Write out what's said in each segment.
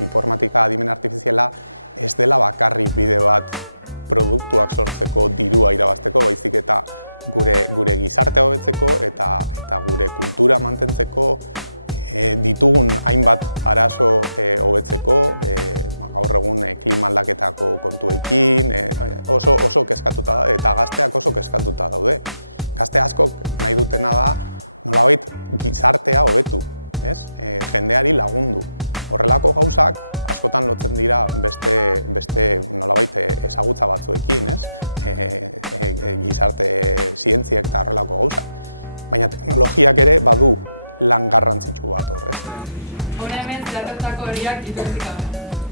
Informatika adimen artifiziala ez dela bakarrik bide bat produktuak sortzeko, dirua irabazteko, baizik eta gure gizartea hobetzeko eta gure kultura mantentzeko, ditugun hainbat arazo hobetzeko, gaur egun klima aldaketako kontuekin, oso kezkatuta da, eta gazteak oso kezkatuta daude. Gazte askok nahi dutena da nolabait gizartea hobetu, jendeari lagundu. Horrelako gauzak askotan lotzen dira beste nolabait ezagutza batzuekin, gizarte zientziek eta horrelako gauzak. Baina teknologiak ere badu lan garrantzitsu bat hor, Hona hemen zeharretako horiak dituzika.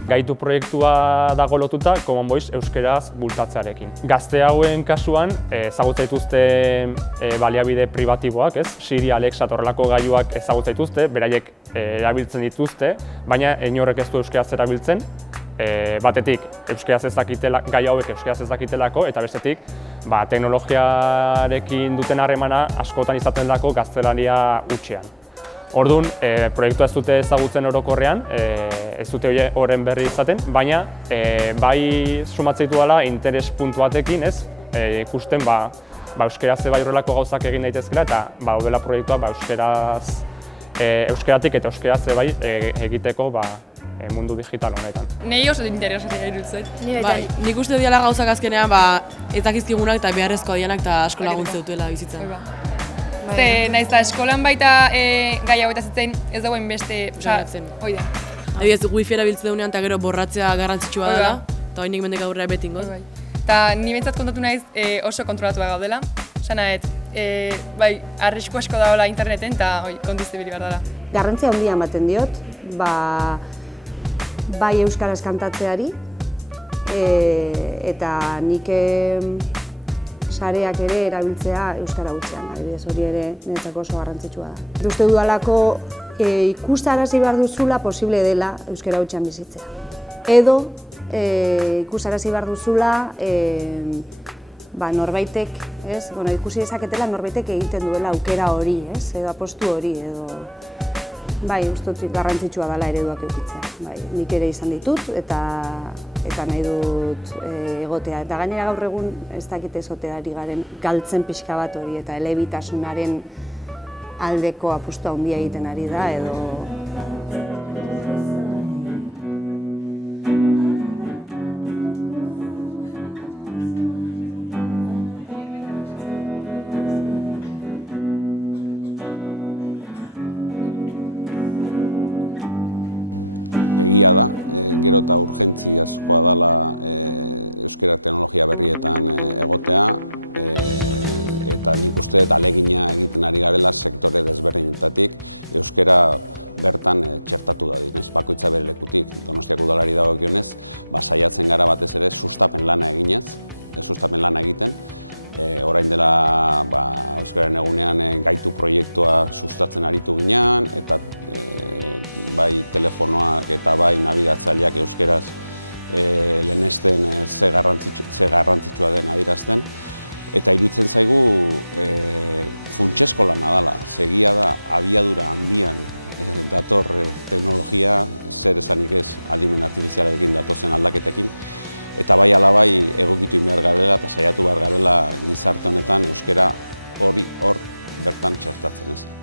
Gaitu proiektua dago lotuta Common Voice euskeraz bultatzearekin. Gazte hauen kasuan ezagutza dituzte baliabide pribatiboak, Siri, Alexa eta horrelako gailuak ezagutza dituzte, beraiek erabiltzen dituzte, baina inorrek ez du euskeraz erabiltzen. Batetik euskeraz ez dakitela, gai hauek euskeraz ez dakitelako, eta bestetik teknologiarekin duten harremana askotan izaten dako gaztelania hutsean. Orduan, proiektua ez dute ezagutzen orokorrean, ez dute horren berri izaten, baina bai sumatzen dituela interes puntu batekin, ikusten euskeraz bai horrelako gauzak egin daitezkela eta dela proiektua euskeratik eta euskeraz bai egiteko mundu digital honetan. Nei oso interesatzen iruditzen. Nik uste diala gauzak azkenean ez dakizkigunak eta beharrezkoa dianak eta asko laguntze dutela bizitzan. Naiz eta eskolan baita gai hau eta zitzen ez dagoen beste... Hoi da. Adibidez, wifi erabiltzen dugunean eta gero borratzea garrantzitsua dela, eta hori nik mendek aurrera beti ingoz. Eta ni bentsat kontatu naiz oso kontrolatua gaudela. Osanaet, arrisku asko dagoela interneten eta kontuzte bili behar dela. Garrantzia handia ematen diot, bai euskaraz kantatzeari, eta nik sareak ere erabiltzea euskara hutsean, adibidez hori ere niretzako oso garrantzitsua da. Uste dudalako ikustarazi behar duzula posible dela euskara hutsean bizitzea. Edo ikustarazi behar duzula norbaitek, ikusi dezaketela norbaitek egiten duela aukera hori, edo apostu hori, edo... Uste dut garrantzitsua dela ereduak eukitzea. Nik ere izan ditut eta nahi dut egotea. Eta gainera gaur egun ez dakit ezoteari garen galtzen pixka bat hori eta elebitasunaren aldeko apustu handia egiten ari da edo... Egia da, gero eta urgentziazkoa dela euskara teknologia berrietan egotea, eta nik uste dut ahalegina egiten ari garela sektore desberdinetatik euskara bertan txertatu dadin, bakoitza bere lekutik. Donostiako udalari dagokionez, saiatzen gara batez ere sustapen lana eginez, sustapen lana egiten. Orain dela euskararen egunean gaitu proiektua sustatzen aritu ginean, eta bai telefonoak eta bai nabigatzaileak euskeraz lehenesten ze garrantzitsua den adierazten. Eta iruditzen zaigu funtsezko lana dela, egia da abiadura handian dator teknologia, zer esanik ez adimen artifizialarekin datozen aldaketekin, eta bai ala bai egokitu behar garela eta saiatu behar garela gizarte honetan euskara hor bertan txertatzen.